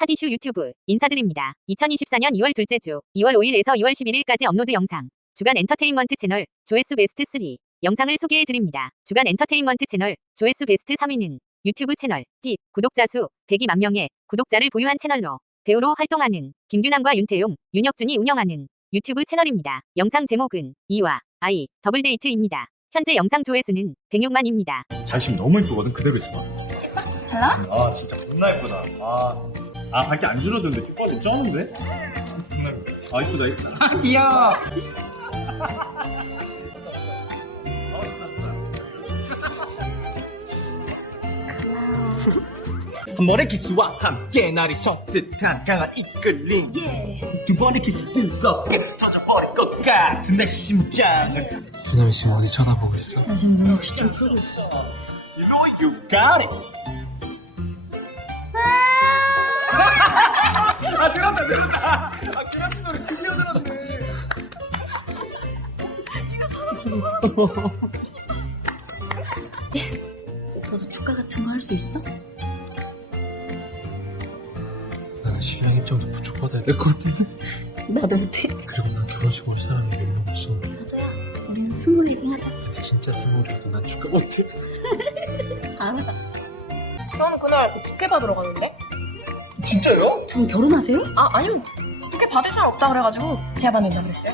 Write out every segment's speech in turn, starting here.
하디슈 유튜브 인사드립니다. 2024년 2월 둘째 주 2월 5일에서 2월 11일까지 업로드 영상 주간 엔터테인먼트 채널 조회수 베스트 3 영상을 소개해드립니다. 주간 엔터테인먼트 채널 조회수 베스트 3위는 유튜브 채널 팁 구독자 수 102만 명의 구독자를 보유한 채널로 배우로 활동하는 김규남과 윤태용, 윤혁준이 운영하는 유튜브 채널입니다. 영상 제목은 이와 아이 더블데이트입니다. 현재 영상 조회수는 106만입니다. 자신 너무 이쁘거든 그대로 있어봐 잘 나와? 아 진짜 존나 이쁘다 아, 아 밝게 안 줄어드는데? 뒷발이 쩌는데? 아 이쁘다 이쁘다. 아 귀여워. 머리 키스와 함께 날이 섬뜩한 강한 이끌림. 두 번의 키스 뜨겁게 터져버릴 것 같은 내 심장을. 그녀 지금 어디 쳐다보고 있어? 나 지금 눈 풀고 있어. You know you got it 아 들었다 들었다 아 그라피 노래 드디어 들었네 너도 축가 같은 거 할 수 있어? 나는 신랑 입장도 부축받아야 될 것 같은데 나도 못해. 그리고 난 결혼식 올 사람이 몇 명 없어 나도야. 우리는 스몰 얘기 하자. 근데 진짜 스몰이어도 난 축가 못해 알아. 저는 그날 그 부케 받으러 가는데? 진짜요? 전 결혼하세요? 아, 아니요. 부케 받을 사람 없다 그래가지고 제가 받는다 그랬어요.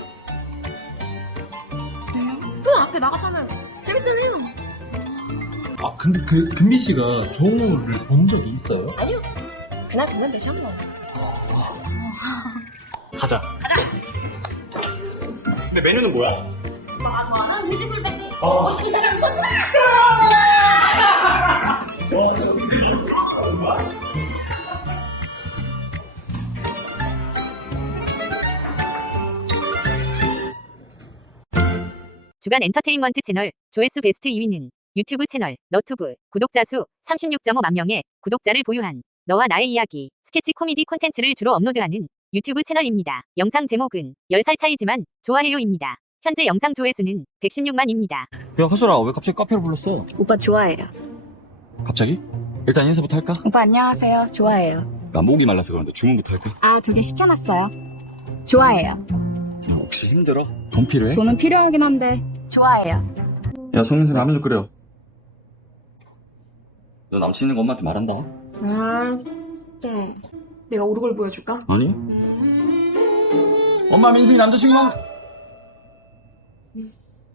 그 앞에 나가서는 재밌잖아요. 아 근데 그 금비 씨가 종우를 본 적이 있어요? 아니요. 그날 보면 되지 한번. 가자 가자 근데 메뉴는 뭐야? 나 좋아하는 돼지불백. 어. 그 사람 손 주간 엔터테인먼트 채널 조회수 베스트 2위는 유튜브 채널 너튜브 구독자 수 36.5만 명의 구독자를 보유한 너와 나의 이야기 스케치 코미디 콘텐츠를 주로 업로드하는 유튜브 채널입니다. 영상 제목은 10살 차이지만 좋아해요입니다. 현재 영상 조회수는 116만입니다. 야, 하솔아, 왜 갑자기 카페로 불렀어? 오빠 좋아해요. 갑자기? 일단 인사부터 할까? 오빠 안녕하세요. 좋아해요. 나 목이 말라서 그런데 주문부터 할까? 아, 두 개 시켜놨어요. 좋아해요. 너 혹시 힘들어? 돈 필요해? 돈은 필요하긴 한데 좋아해요. 야, 송민수 라면 좀 끓여. 너 남친 있는 거 엄마한테 말한다? 아, 응. 내가 오르골 보여줄까? 아니? 엄마, 민승이 남자친구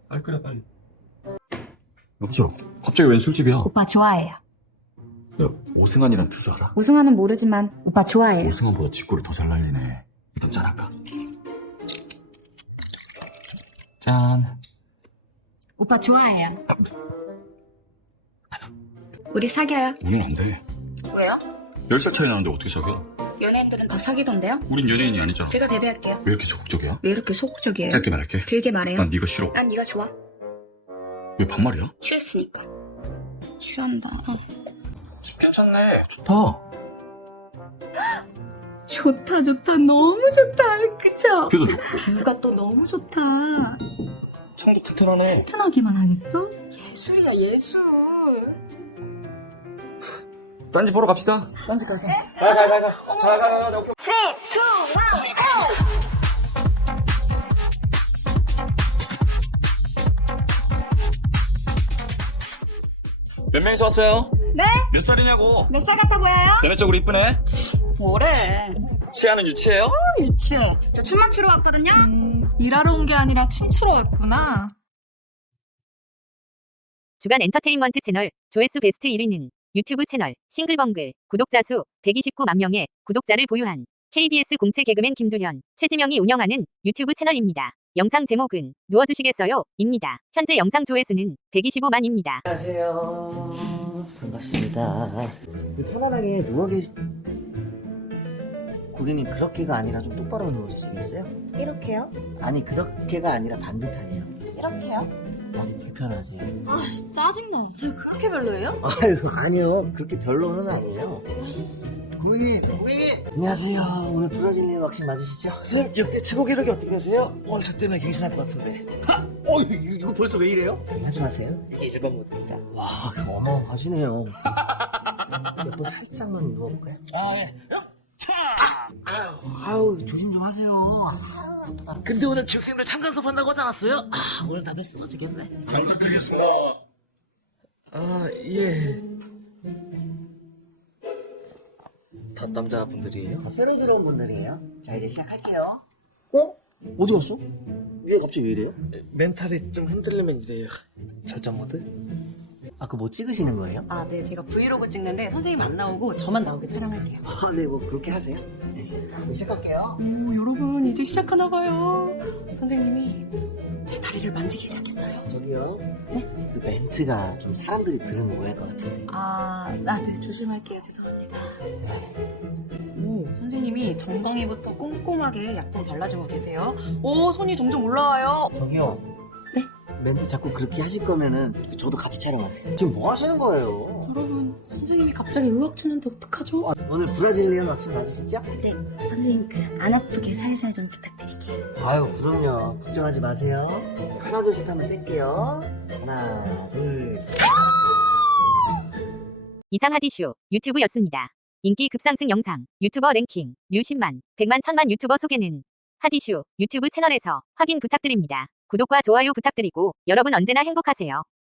빨리 끓여, 빨리. 여보세요, 갑자기 웬 술집이야? 오빠 좋아해요. 야, 오승환이란 투수 알아? 우승하는 모르지만 오빠 좋아해요. 오승환보다 직구를 더 잘 날리네. 이건 짠할까? 짠. 오빠 좋아해요. 우리 사겨요. 우린 안 돼. 왜요? 10살 차이 나는데 어떻게 사겨? 연예인들은 다 사귀던데요? 우린 연예인이 아니잖아. 제가 데뷔할게요. 왜 이렇게 적극적이야? 왜 이렇게 소극적이에요? 짧게 말할게. 길게 말해요. 난 네가 싫어. 난 네가 좋아. 왜 반말이야? 취했으니까. 취한다. 집 괜찮네. 좋다. 좋다 좋다 너무 좋다 그쵸? 좋고. 뷰가 또 너무 좋다 창도 튼튼하네. 튼튼하기만 하겠어? 예술이야 예술 딴지 보러 갑시다. 딴지 가자. 가, 가, 가, 가. 가, 가, 가, 가. 오케이. 몇 명이서 왔어요? 네? 몇 살이냐고? 몇 살 같아 보여요? 너네 쪽으로 이쁘네. 뭐래 치아는 유치해요? 유치해 저 춤만 추러 왔거든요 음, 일하러 온 게 아니라 춤추러 왔구나. 주간 엔터테인먼트 채널 조회수 베스트 1위는 유튜브 채널 싱글벙글 구독자 수 129만 명의 구독자를 보유한 KBS 공채 개그맨 김두현, 최지명이 운영하는 유튜브 채널입니다. 영상 제목은 누워주시겠어요? 입니다. 현재 영상 조회수는 125만입니다. 안녕하세요. 반갑습니다. 편안하게 누워 계시... 고객님 그렇게가 아니라 좀 똑바로 누워주시겠어요? 이렇게요? 아니 그렇게가 아니라 반듯하게요. 이렇게요? 어디 불편하지? 아, 짜증나. 제가 그렇게 별로예요? 아유 아니요 그렇게 별로는 아니에요. 고객님 고객님 안녕하세요. 오늘 브라질리언 왁싱 맞으시죠? 선생님 역대 최고 기록이 어떻게 되세요? 오늘 저 때문에 갱신할 것 같은데 어 이거, 이거 벌써 왜 이래요? 하지 마세요. 이게 일반 모드입니다. 와 이거 어마어마하시네요. 몇 번 살짝만 누워볼까요? 아 예. 어? 아유, 아유, 조심 좀 하세요. 근데 오늘 교육생들 참관 수업 한다고 하지 않았어요? 아, 오늘 다들 쓰러지겠네. 잘 부탁드리겠습니다. 아, 예. 다 남자분들이에요? 아, 새로 들어온 분들이에요. 자, 이제 시작할게요. 어? 어디 갔어? 얘 갑자기 왜 이래요? 멘탈이 좀 흔들리면 이래요. 절전 모드? 아, 그 뭐 찍으시는 거예요? 아, 네. 제가 브이로그 찍는데 선생님 안 나오고 저만 나오게 촬영할게요. 아, 네, 뭐 그렇게 하세요. 네, 그럼 시작할게요. 오, 여러분 이제 시작하나 봐요. 선생님이 제 다리를 만지기 시작했어요. 저기요. 네? 그 멘트가 좀 사람들이 들으면 오해할 것 같은데. 아, 나 네, 조심할게요. 죄송합니다. 오, 선생님이 정강이부터 꼼꼼하게 약품 발라주고 계세요. 오, 손이 점점 올라와요. 저기요. 네? 멘트 자꾸 그렇게 하실 거면은 저도 같이 촬영하세요. 지금 뭐 하시는 거예요? 여러분, 선생님이 갑자기 의학 주는데 어떡하죠? 아, 오늘 브라질리언 왁싱 맞으시죠? 네, 선생님 그 안 아프게 살살 좀 부탁드릴게요. 아유, 그럼요. 걱정하지 마세요. 하나, 둘, 셋 하면 뗄게요. 하나, 둘, 이상 하디쇼 유튜브였습니다. 인기 급상승 영상 유튜버 랭킹 뉴 10만 100만 1000만 유튜버 소개는 하디쇼 유튜브 채널에서 확인 부탁드립니다. 구독과 좋아요 부탁드리고 여러분 언제나 행복하세요.